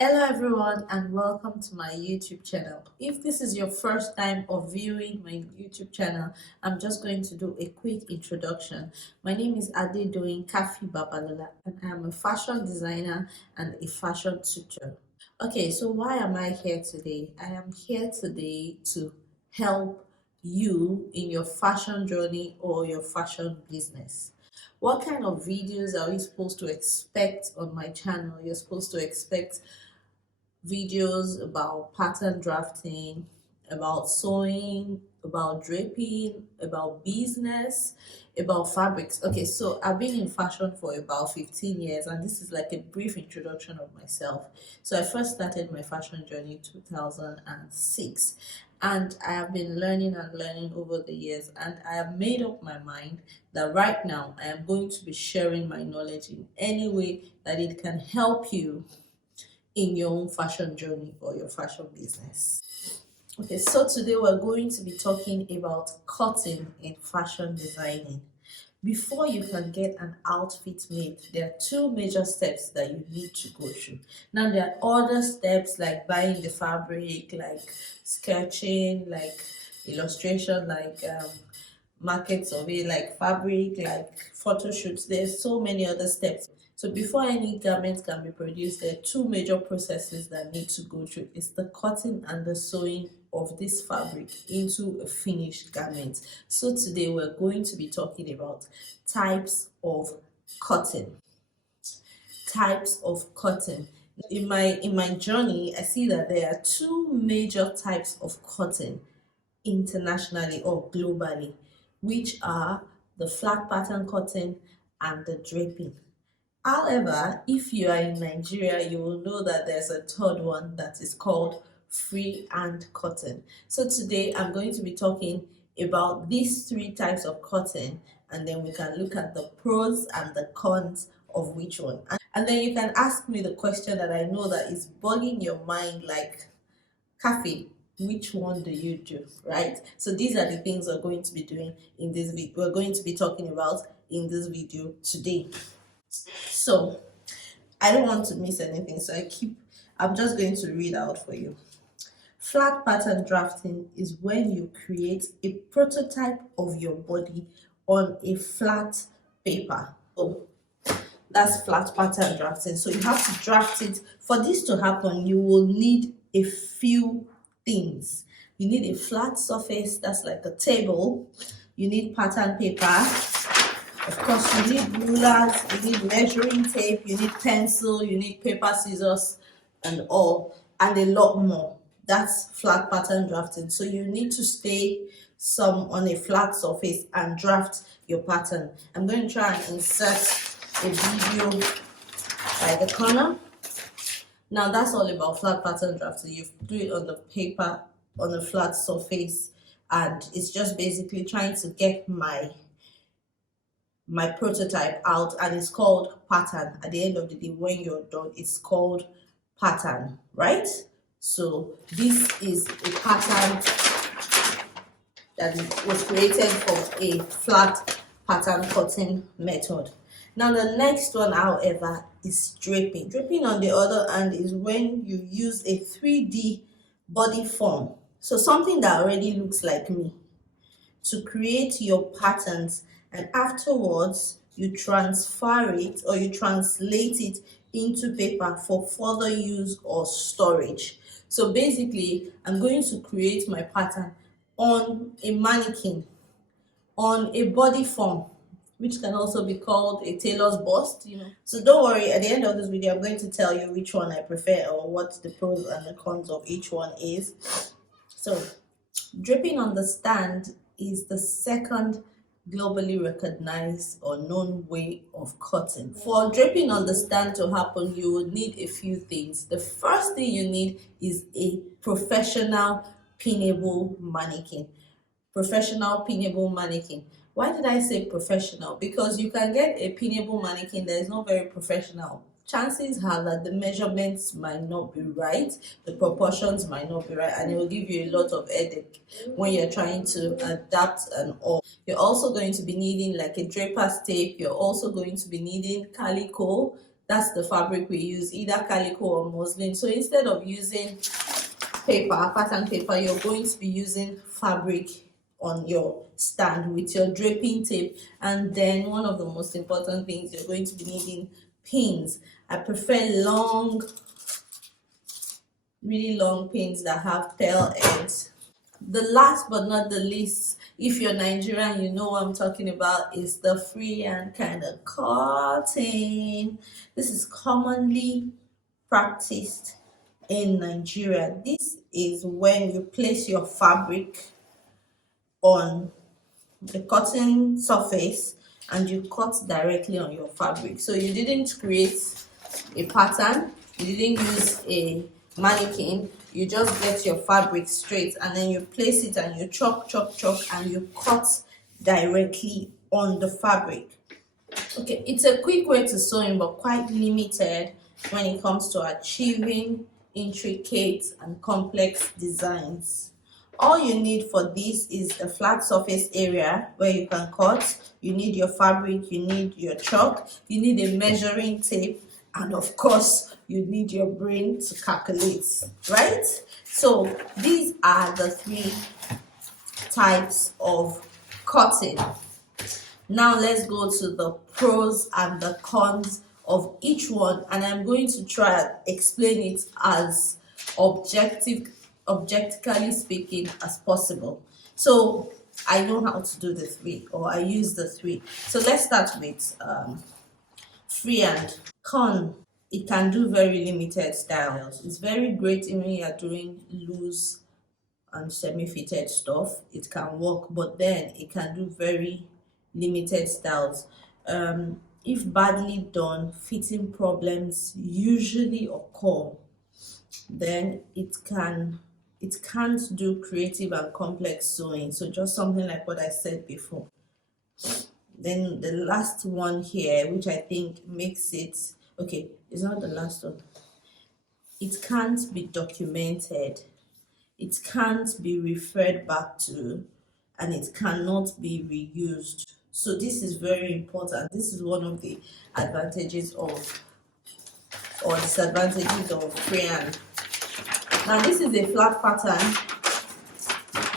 Hello everyone and welcome to my YouTube channel. If this is your first time of viewing my YouTube channel, I'm just going to do a quick introduction. My name is Adedoyin Kafi Babalola and I am a fashion designer and a fashion tutor. Okay, so why am I here today? I am here today to help you in your fashion journey or your fashion business. What kind of videos are we supposed to expect on my channel? You're supposed to expect videos about pattern drafting, about sewing, about draping, about business, about fabrics. Okay, so I've been in fashion for about 15 years, and this is like a brief introduction of myself. So I first started my fashion journey in 2006, and I have been learning and learning over the years, and I have made up my mind that right now I am going to be sharing my knowledge in any way that it can help you in your own fashion journey or your fashion business. Okay, so today we're going to be talking about cutting in fashion designing. Before you can get an outfit made, there are two major steps that you need to go through. Now, there are other steps like buying the fabric, like sketching, like illustration, like market survey, like fabric, like photo shoots. There's so many other steps. So before any garment can be produced, there are two major processes that need to go through. It's the cutting and the sewing of this fabric into a finished garment. So today we're going to be talking about types of cutting. Types of cutting. In my journey, I see that there are two major types of cutting internationally or globally, which are the flat pattern cutting and the draping. However, if you are in Nigeria, you will know that there's a third one that is called freehand cutting. So today I'm going to be talking about these three types of cutting, and then we can look at the pros and the cons of which one. And then you can ask me the question that I know that is bugging your mind, like, Kathy, which one do you do, right? So these are the things we're going to be doing in this video. We're going to be talking about in this video today. So I don't want to miss anything, so I'm just going to read out for you. Flat pattern drafting is when you create a prototype of your body on a flat paper. So that's flat pattern drafting. So you have to draft it. For this to happen, you will need a few things. You need a flat surface, that's like a table. You need pattern paper. Of course, you need rulers, you need measuring tape, you need pencil, you need paper, scissors, and all, and a lot more. That's flat pattern drafting. So you need to stay some on a flat surface and draft your pattern. I'm going to try and insert a video by the corner. Now that's all about flat pattern drafting. You do it on the paper, on a flat surface, and it's just basically trying to get my prototype out, and it's called pattern. At the end of the day, when you're done, it's called pattern, right? So this is a pattern that was created from a flat pattern cutting method. Now the next one, however, is draping. Draping, on the other hand, is when you use a 3D body form, so something that already looks like me, to create your patterns, and afterwards you transfer it or you translate it into paper for further use or storage. So basically, I'm going to create my pattern on a mannequin, on a body form, which can also be called a tailor's bust. So don't worry, at the end of this video, I'm going to tell you which one I prefer or what the pros and the cons of each one is. So draping on the stand is the second globally recognized or known way of cutting. For draping on the stand to happen, you would need a few things. The first thing you need is a professional pinnable mannequin. Professional pinnable mannequin. Why did I say professional? Because you can get a pinnable mannequin that is not very professional. Chances are that the measurements might not be right, the proportions might not be right, and it will give you a lot of headache when you're trying to adapt and all. You're also going to be needing like a draper's tape. You're also going to be needing calico, That's the fabric we use, either calico or muslin. So instead of using paper, pattern paper, you're going to be using fabric on your stand with your draping tape. And then one of the most important things, you're going to be needing pins. I prefer long, really long pins that have pearl ends. The last but not the least, if you're Nigerian, you know what I'm talking about, is the freehand kind of cutting. This is commonly practiced in Nigeria. This is when you place your fabric on the cotton surface and you cut directly on your fabric. So you didn't create a pattern, you didn't use a mannequin, you just get your fabric straight and then you place it and you chop and you cut directly on the fabric. Okay, it's a quick way to sewing but quite limited when it comes to achieving intricate and complex designs. All you need for this is a flat surface area where you can cut. You need your fabric, you need your chalk, you need a measuring tape, and of course you need your brain to calculate, right? So these are the three types of cutting. Now let's go to the pros and the cons of each one, and I'm going to try and explain it as objectively speaking as possible. So I know how to do the three, or I use the three. So let's start with freehand. Con, it can do very limited styles. It's very great when you're doing loose and semi-fitted stuff. It can work, but then it can do very limited styles. If badly done, fitting problems usually occur. Then it can't do creative and complex sewing. So just something like what I said before. Then the last one here, which I think makes it okay, it's not the last one. It can't be documented. It can't be referred back to, and it cannot be reused. So this is very important. This is one of the advantages of or disadvantages of freehand. Now this is a flat pattern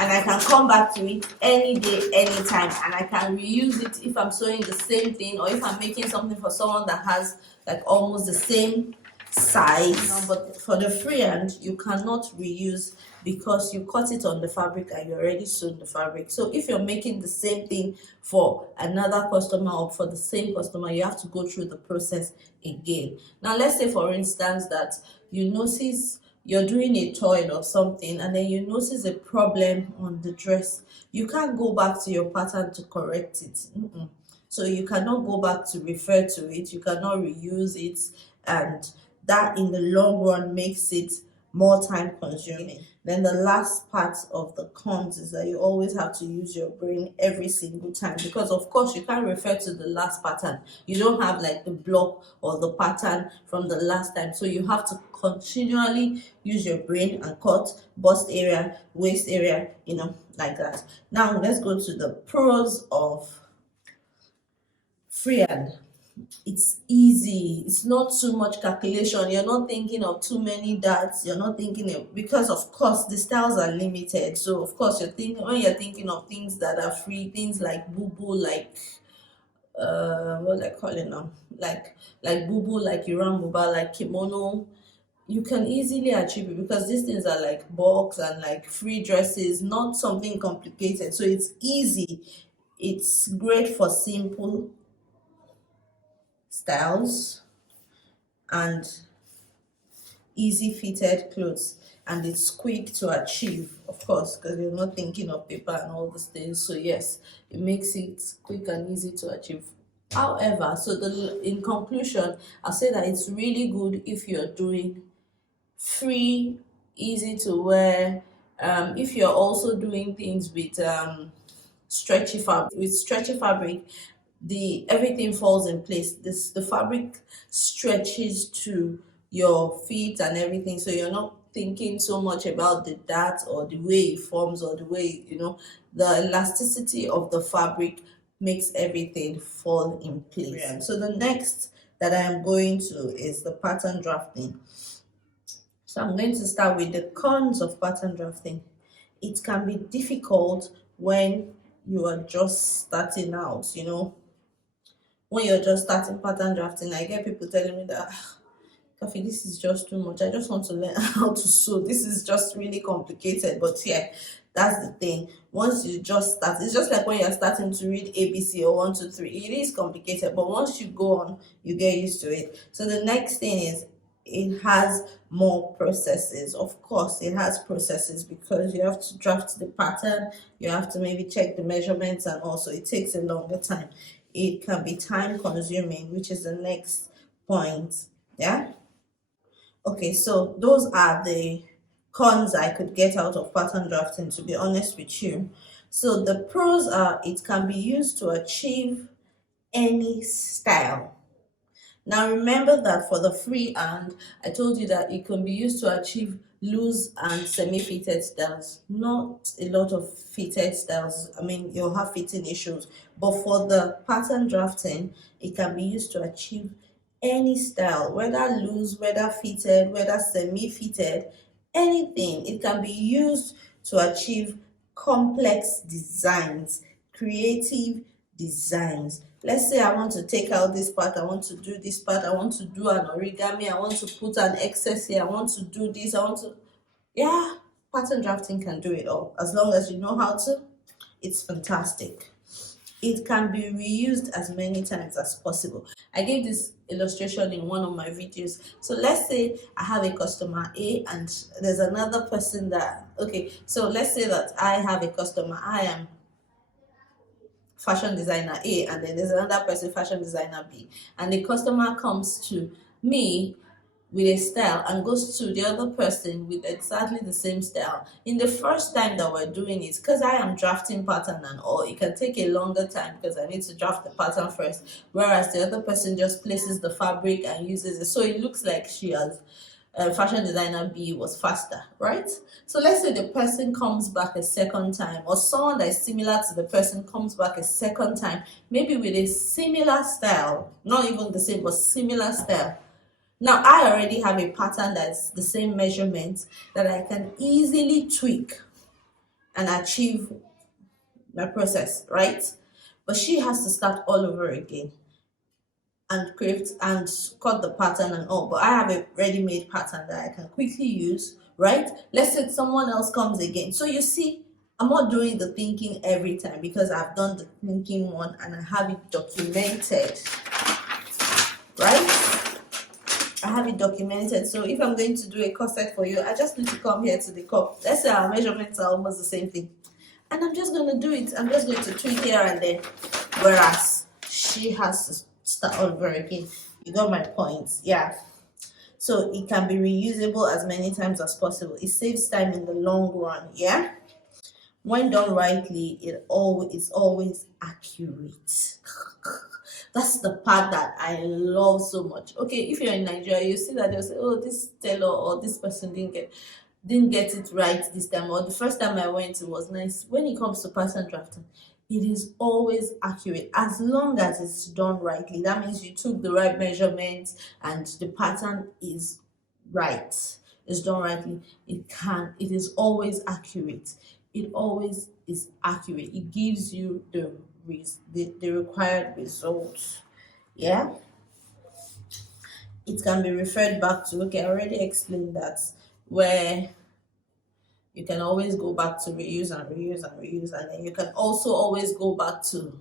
and I can come back to it any day, anytime, and I can reuse it if I'm sewing the same thing or if I'm making something for someone that has like almost the same size. No, but for the freehand, you cannot reuse because you cut it on the fabric and you already sewn the fabric. So if you're making the same thing for another customer or for the same customer, you have to go through the process again. Now let's say for instance that you notice you're doing a toy or something and then you notice a problem on the dress. You can't go back to your pattern to correct it. So you cannot go back to refer to it, you cannot reuse it, and that in the long run makes it more time consuming. Then the last part of the cons is that you always have to use your brain every single time, because of course you can't refer to the last pattern. You don't have like the block or the pattern from the last time, so you have to continually use your brain and cut bust area, waist area, like that. Now let's go to the pros of freehand. It's easy, it's not too much calculation, you're not thinking of too many dots, you're not thinking of, because of course the styles are limited. So of course when you're thinking of things that are free, things like boo-boo, like what do I call it now, like boo-boo, like Iran Buba, like kimono, you can easily achieve it because these things are like box and like free dresses, not something complicated. So it's easy, it's great for simple styles and easy fitted clothes, and it's quick to achieve, of course, because you're not thinking of paper and all these things. So yes, it makes it quick and easy to achieve. However, in conclusion, I'll say that it's really good if you're doing free, easy to wear, if you're also doing things with stretchy fabric, everything falls in place. The fabric stretches to your feet and everything, so you're not thinking so much about the dart or the way it forms or the way the elasticity of the fabric makes everything fall in place. So the next that I am going to is the pattern drafting. So I'm going to start with the cons of pattern drafting. It can be difficult when you are just starting out, when you're just starting pattern drafting. I get people telling me that, Coffee, this is just too much. I just want to learn how to sew. This is just really complicated. But yeah, that's the thing. Once you just start, it's just like when you're starting to read ABC or 1, 2, 3. It is complicated, but once you go on, you get used to it. So the next thing is it has more processes. Of course, it has processes because you have to draft the pattern, you have to maybe check the measurements, and also it takes a longer time. It can be time consuming, which is the next point. Yeah. Okay, so those are the cons I could get out of pattern drafting, to be honest with you. So the pros are it can be used to achieve any style. Now remember that for the freehand, I told you that it can be used to achieve loose and semi-fitted styles. Not a lot of fitted styles. I mean, you'll have fitting issues. But for the pattern drafting, it can be used to achieve any style, whether loose, whether fitted, whether semi-fitted, anything. It can be used to achieve complex designs, creative designs. Let's say I want to take out this part, I want to do this part, I want to do an origami, I want to put an excess here, I want to do this, I want to, yeah, pattern drafting can do it all. As long as you know how to, it's fantastic. It can be reused as many times as possible. I gave this illustration in one of my videos. So let's say I have a customer A and there's another person that, okay, so let's say that I have a customer, I am fashion designer A, and then there's another person, fashion designer B, and the customer comes to me with a style and goes to the other person with exactly the same style. In the first time that we're doing it, because I am drafting pattern and all, it can take a longer time because I need to draft the pattern first, whereas the other person just places the fabric and uses it, so it looks like she has fashion designer B was faster, right? So let's say the person comes back a second time, or someone that is similar to the person comes back a second time, maybe with a similar style, not even the same, but similar style. Now I already have a pattern that's the same measurement that I can easily tweak and achieve my process, right? But she has to start all over again and create and cut the pattern and all, but I have a ready-made pattern that I can quickly use, right? Let's say someone else comes again. So you see, I'm not doing the thinking every time because I've done the thinking one and I have it documented, right? I have it documented. So if I'm going to do a corset for you, I just need to come here to the cup. Let's say our measurements are almost the same thing, and I'm just going to do it. I'm just going to tweak here and there, whereas she has to start all over again. You got my point. Yeah. So it can be reusable as many times as possible. It saves time in the long run. Yeah. When done rightly, it's always accurate. That's the part that I love so much. Okay, if you're in Nigeria, you see that they'll say, "Oh, this tailor or this person didn't get it right this time," or the first time I went, it was nice. When it comes to pattern drafting, it is always accurate as long as it's done rightly. That means you took the right measurements and the pattern is right. It's done rightly. It is always accurate. It always is accurate. It gives you the required results. Yeah. It can be referred back to, okay, I already explained that, where you can always go back to reuse and reuse and reuse, and then you can also always go back to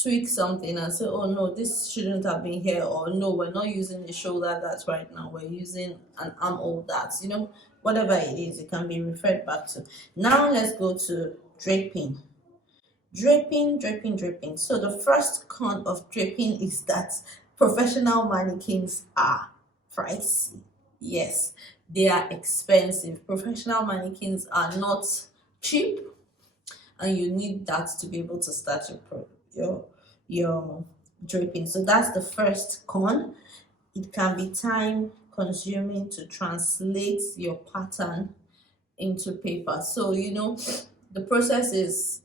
tweak something and say, oh no, this shouldn't have been here, or no, we're not using the shoulder that right now, we're using an armhole that, whatever it is, it can be referred back to. Now let's go to draping. Draping. So the first con of draping is that professional mannequins are pricey. Yes, they are expensive. Professional mannequins are not cheap, and you need that to be able to start your draping. So that's the first con. It can be time consuming to translate your pattern into paper. So the process is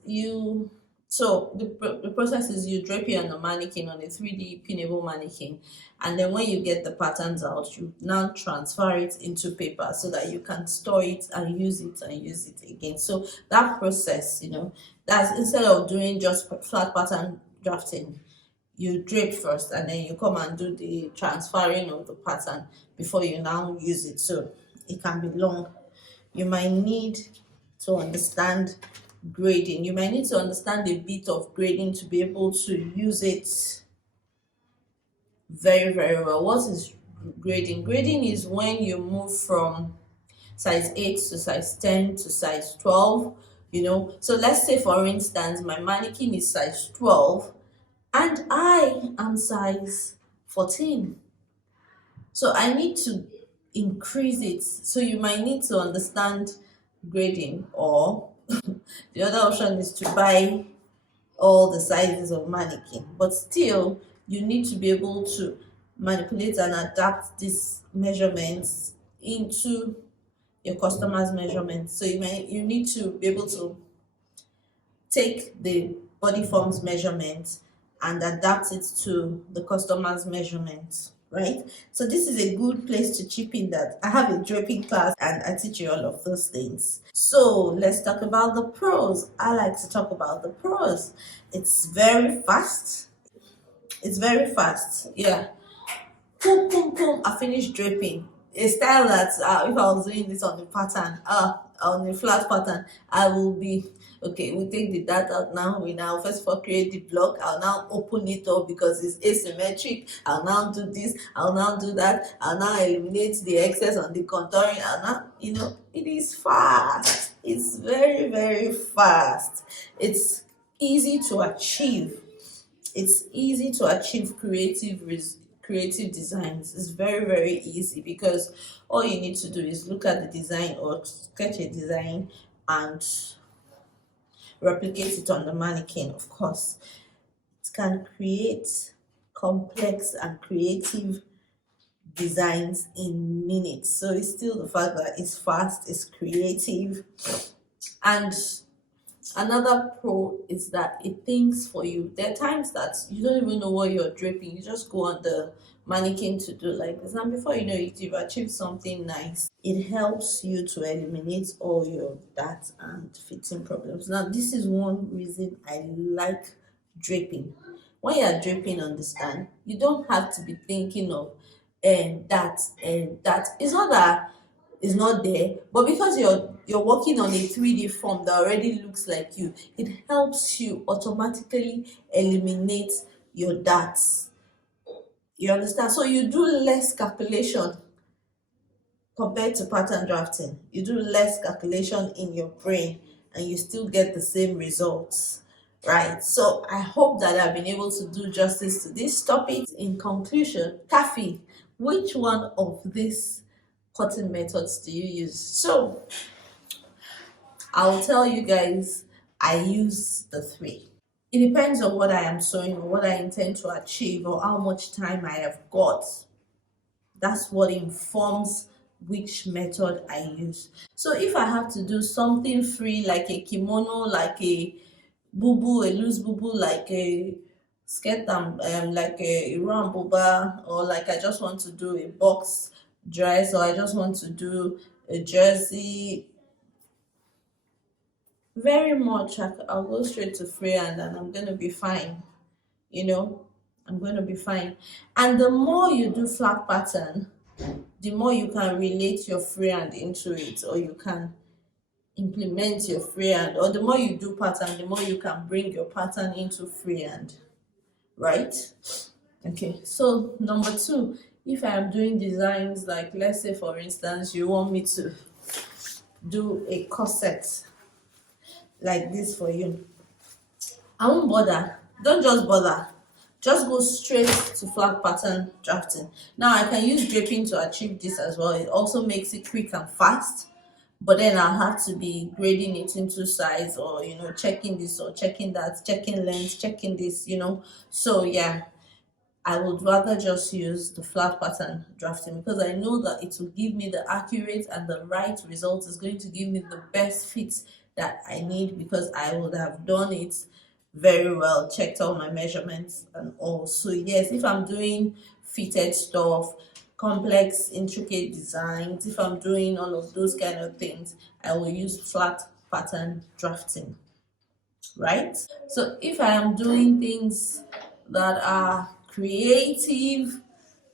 So the process is you drape it on a mannequin, on a 3D pinnable mannequin, and then when you get the patterns out, you now transfer it into paper so that you can store it and use it again. So that process, that's instead of doing just flat pattern drafting, you drape first and then you come and do the transferring of the pattern before you now use it. So it can be long. You might need to understand grading. You might need to understand a bit of grading to be able to use it very, very well. What is grading? Grading is when you move from size 8 to size 10 to size 12. So let's say, for instance, my mannequin is size 12 and I am size 14. So I need to increase it. So you might need to understand grading, or the other option is to buy all the sizes of mannequin. But still, you need to be able to manipulate and adapt these measurements into your customer's measurements. So you need to be able to take the body form's measurement and adapt it to the customer's measurement, right? So this is a good place to chip in that I have a draping class and I teach you all of those things. So let's talk about the pros. I like to talk about the pros. It's very fast. It's very fast. Yeah. Boom, boom, boom. I finished draping. A style that if I was doing this on the pattern, on a flat pattern, I will be okay. We take the dart out now. We now first of all create the block. I'll now open it up because it's asymmetric. I'll now do this. I'll now do that. I'll now eliminate the excess on the contouring. I'll now, it is fast. It's very, very fast. It's easy to achieve. It's easy to achieve creative designs. It's very, very easy because all you need to do is look at the design or sketch a design and replicate it on the mannequin. Of course, it can create complex and creative designs in minutes. So it's still the fact that it's fast, it's creative, and another pro is that it thinks for you. There are times that you don't even know what you're draping. You just go on the mannequin to do like this, and before you know it, you've achieved something nice. It helps you to eliminate all your dart and fitting problems. Now, this is one reason I like draping. When you're draping on the stand, you don't have to be thinking of that and that. It's not that is not there, but because you're working on a 3D form that already looks like you, it helps you automatically eliminate your dots. You understand? So you do less calculation compared to pattern drafting. You do less calculation in your brain and you still get the same results, right? So I hope that I've been able to do justice to this topic. In conclusion, Kathy, which one of these cutting methods do you use? So I'll tell you guys, I use the three. It depends on what I am sewing or what I intend to achieve or how much time I have got. That's what informs which method I use. So if I have to do something free like a kimono, like a bubu, a loose bubu, like a skirt and like a round buba, or like I just want to do a box dress, or I just want to do a jersey, very much I'll go straight to freehand and I'm gonna be fine. You know, I'm gonna be fine. And the more you do flat pattern, the more you can relate your freehand into it, or you can implement your freehand, or the more you do pattern, the more you can bring your pattern into freehand, right? Okay, so number two, if I am doing designs like, let's say for instance, you want me to do a corset like this for you, I won't bother. Don't just bother. Just go straight to flat pattern drafting. Now I can use draping to achieve this as well. It also makes it quick and fast. But then I'll have to be grading it into size, or checking this or checking that, checking length, checking this, So yeah, I would rather just use the flat pattern drafting because I know that it will give me the accurate and the right result. It's going to give me the best fit that I need because I would have done it very well, checked all my measurements and all. So yes, if I'm doing fitted stuff, complex intricate designs, if I'm doing all of those kind of things, I will use flat pattern drafting, right? So if I am doing things that are creative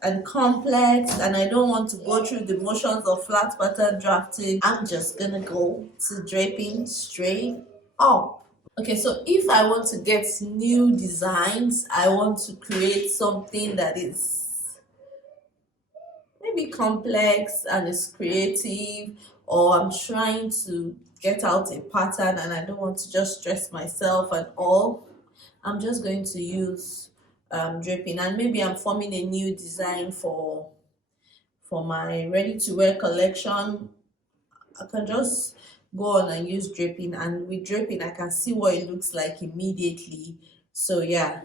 and complex and I don't want to go through the motions of flat pattern drafting, I'm just gonna go to draping straight up. Okay, so if I want to get new designs, I want to create something that is maybe complex and is creative, or I'm trying to get out a pattern and I don't want to just stress myself and all, I'm just going to use draping. And maybe I'm forming a new design for my ready to wear collection. I can just go on and use draping, and with draping I can see what it looks like immediately. So yeah,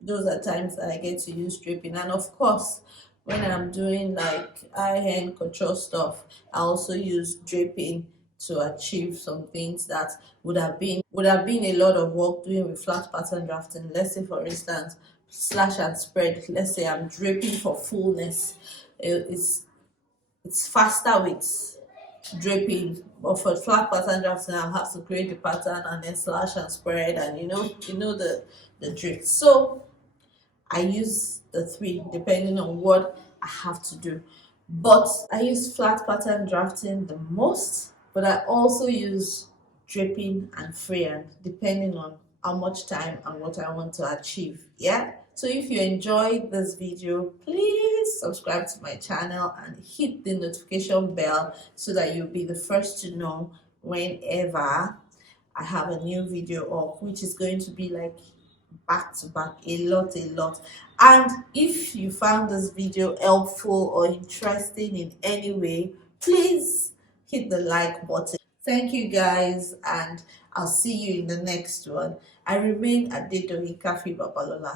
those are times that I get to use draping. And of course, when I'm doing like high-end couture stuff, I also use draping to achieve some things that would have been a lot of work doing with flat pattern drafting. Let's say for instance, slash and spread. Let's say I'm draping for fullness. It's faster with draping, but for flat pattern drafting I have to create the pattern and then slash and spread, and the drift. So I use the three depending on what I have to do. But I use flat pattern drafting the most, but I also use draping and freehand depending on how much time and what I want to achieve. Yeah. So if you enjoyed this video, please subscribe to my channel and hit the notification bell so that you'll be the first to know whenever I have a new video up, which is going to be like back to back, a lot. And if you found this video helpful or interesting in any way, please hit the like button. Thank you guys, and I'll see you in the next one. I remain Adedoyin Kafi Babalola.